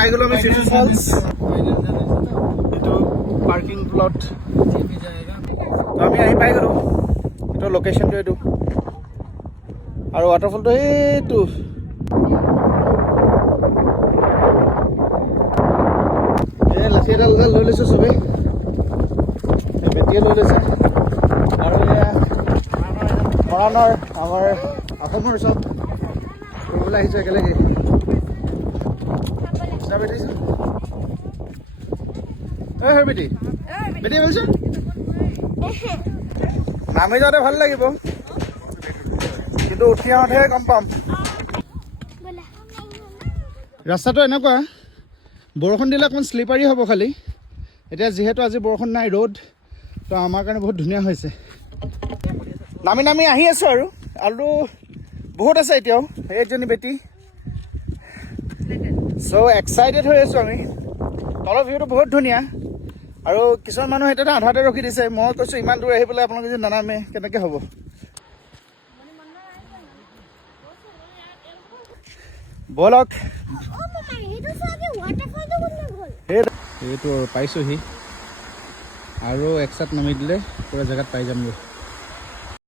পাই গ'লো আমি চিটি ফলছ এইটো পাৰ্কিং প্লট তো আমি আহি পাই গ'লো এইটো লোকেশ্যনটো এইটো আৰু ৱাটাৰফলটো এইটো এই লাঠি এডাল লৈ লৈছোঁ চবেই বেটিয়ে লৈ লৈছে আৰু এয়া মৰাণৰ আমাৰ অসমৰ চব ফুৰিবলৈ আহিছোঁ একেলগে বেটি বেটি বলছো নামি যাওঁতে ভাল লাগিব কিন্তু উঠি আহোঁতেহে গম পাম ৰাস্তাটো এনেকুৱা বৰষুণ দিলে অকণমান শ্লিপাৰী হ'ব খালি এতিয়া যিহেতু আজি বৰষুণ নাই ৰ'দ তো আমাৰ কাৰণে বহুত ধুনীয়া হৈছে নামি নামি আহি আছোঁ আৰু বহুত আছে এতিয়াও এইজনী বেটি চ' এক্সাইটেড হৈ আছোঁ আমি তলৰ ভিউটো বহুত ধুনীয়া আৰু কিছুমান মানুহ এতিয়া আধাতে ৰখি দিছে মই কৈছোঁ ইমান দূৰ আহি পেলাই আপোনালোকে যদি নানামে কেনেকৈ হ'ব ব'লক সেইটো পাইছোঁহি আৰু একচাত নামি দিলে পুৰা জেগাত পাই যামগৈ